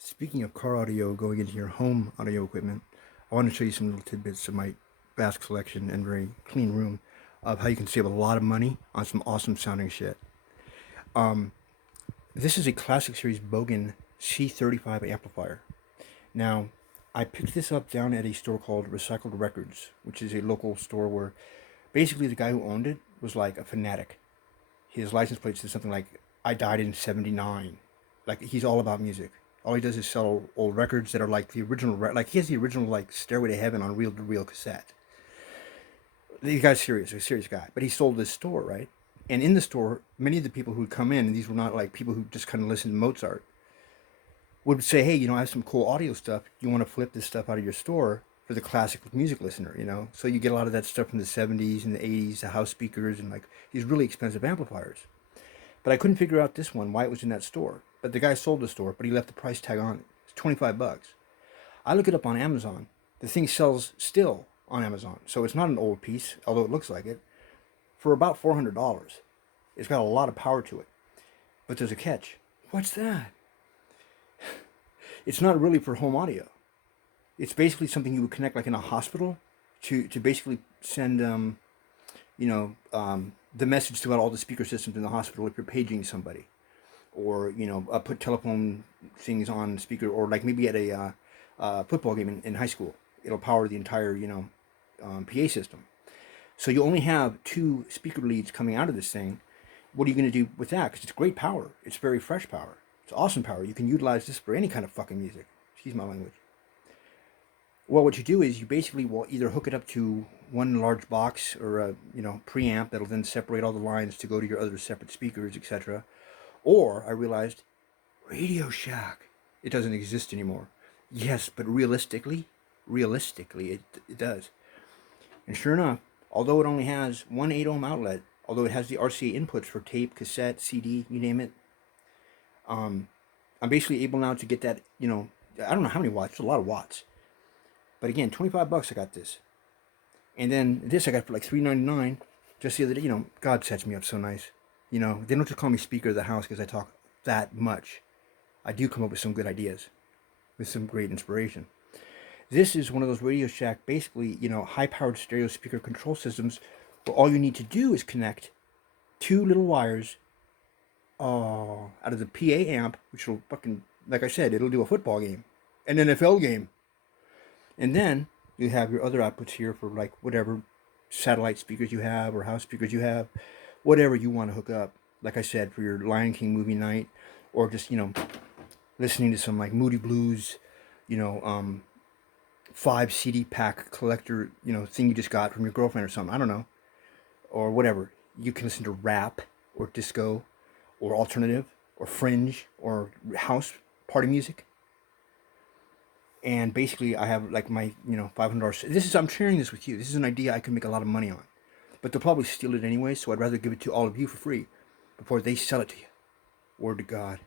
Speaking of car audio going into your home audio equipment, I want to show you some little tidbits of my vast collection and very clean room of how you can save a lot of money on some awesome sounding shit. This is a classic series Bogan C35 amplifier. Now, I picked this up down at a store called Recycled Records, which is a local store where basically the guy who owned it was like a fanatic. His license plate said something like, I died in 79. Like, he's all about music. All he does is sell old records that are like the original, like he has the original like Stairway to Heaven on reel to reel cassette. The guy's serious, a serious guy. But he sold this store, right? And in the store, many of the people who would come in, and these were not like people who just kind of listened to Mozart, would say, hey, I have some cool audio stuff. You want to flip this stuff out of your store for the classic music listener. So you get a lot of that stuff from the 70s and the 80s, the house speakers, and like these really expensive amplifiers. But I couldn't figure out this one, why it was in that store. But the guy sold the store, but he left the price tag on it. It's 25 bucks. I look it up on Amazon. The thing sells still on Amazon. So it's not an old piece, although it looks like it, for about $400. It's got a lot of power to it. But there's a catch. What's that? It's not really for home audio. It's basically something you would connect like in a hospital to basically send the message throughout all the speaker systems in the hospital if you're paging somebody, or put telephone things on speaker, or like maybe at a football game in high school, it'll power the entire PA system. So you only have two speaker leads coming out of this thing. What are you going to do with that? Because it's great power. It's very fresh power. It's awesome power. You can utilize this for any kind of fucking music. Excuse my language. Well, what you do is you basically will either hook it up to one large box or a preamp that'll then separate all the lines to go to your other separate speakers, etc. Or I realized Radio Shack. It doesn't exist anymore. Yes, but realistically, it does. And sure enough, although it only has one 8 ohm outlet, although it has the RCA inputs for tape, cassette, CD, you name it, I'm basically able now to get that. I don't know how many watts. It's a lot of watts. But again, 25 bucks I got this. And then this I got for like $3.99 just the other day. God sets me up so nice. They don't just call me speaker of the house because I talk that much. I do come up with some good ideas, with some great inspiration. This is one of those Radio Shack, basically, high-powered stereo speaker control systems where all you need to do is connect two little wires out of the PA amp, which will fucking, like I said, it'll do a football game, an NFL game. And then you have your other outputs here for like whatever satellite speakers you have or house speakers you have, whatever you want to hook up. Like I said, for your Lion King movie night, or just listening to some like Moody Blues, 5 CD pack collector thing you just got from your girlfriend or something. I don't know, or whatever. You can listen to rap or disco, or alternative, or fringe, or house party music. And basically, I have like my $500. I'm sharing this with you. This is an idea I can make a lot of money on, but they'll probably steal it anyway. So I'd rather give it to all of you for free before they sell it to you. Word to God.